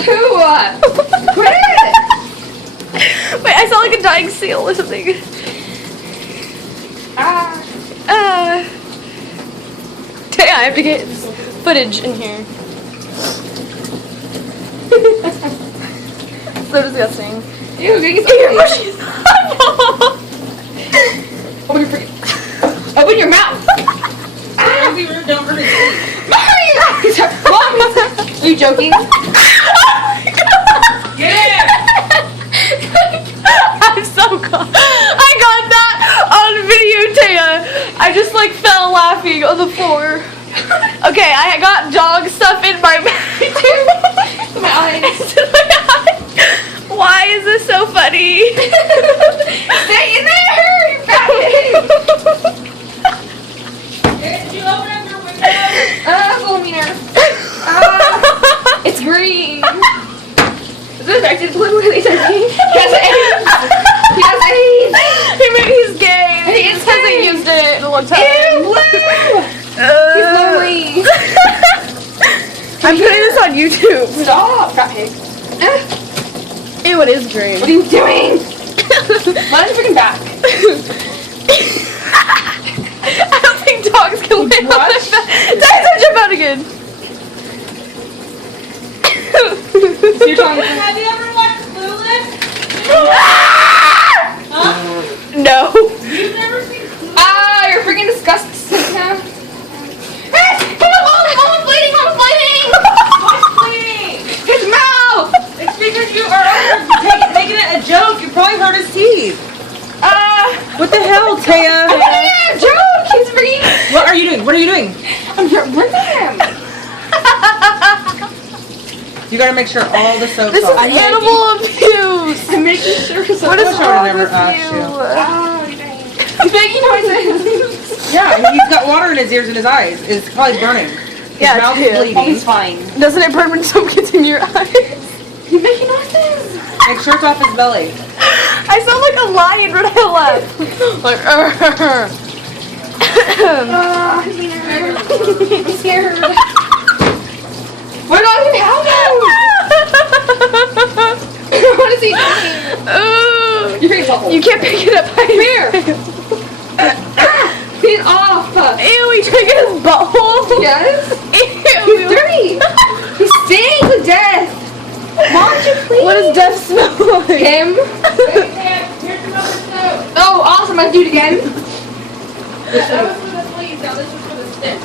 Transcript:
Who? Quit it! Wait, I saw like a dying seal or something. Okay, I have to get footage in here. So disgusting. Ew, getting Open your freaking. Open your mouth! Don't be rude, don't hurt it. Mom! Are you joking? Yeah! I'm so caught. I got that on video, Taya. I just like fell laughing on the floor. Okay, I got dog stuff in my mouth. My eyes. Why is this so funny? Stay in there! You fat pig! Did you open up your window? Little meaner. It's green. Is this actually the one where they said he has AIDS? He has AIDS! He's gay. He He is just hasn't gay. used it in a long time. Ew, blue! He's lonely. I'm putting this on YouTube. Stop, fat pig. Ew, it is green. What are you doing? Mine's freaking back. I don't think dogs can live on What? their back. Dinosaur, jump out again. So you're talking Have you ever watched Clueless? Huh? No. You've never seen Clueless? you're freaking disgusting. Mom, Mom's bleeding! Mom's bleeding! What's bleeding? His mouth! It's because you are making it a joke. You probably hurt his teeth. What the hell, Taya? I'm making a joke! He's freaking... What are you doing? What are you doing? I'm ripping him! You gotta make sure all the soap's This is off. animal abuse. I'm making sure because What is I wrong never with asked you? He's making noises. Yeah, he's got water in his ears and his eyes. It's probably burning. His Yeah, mouth's too. bleeding. Oh, he's fine. Doesn't it burn when soap gets in your eyes? He's making noises. Make sure it's off his belly. I sound like a lion when I laugh. Like, He's being I'm scared. What do I even have him? What is he doing? You're freaking awful. You can't pick it up by Here. Get off. Ew, he tried to get his butthole. Yes? Ew. He's dirty. He stinks to death. Mom, would you please? What does death smell like? Him? Here's another soap. Oh, awesome. I do it again. That was for the fleas. Now this is for the stick.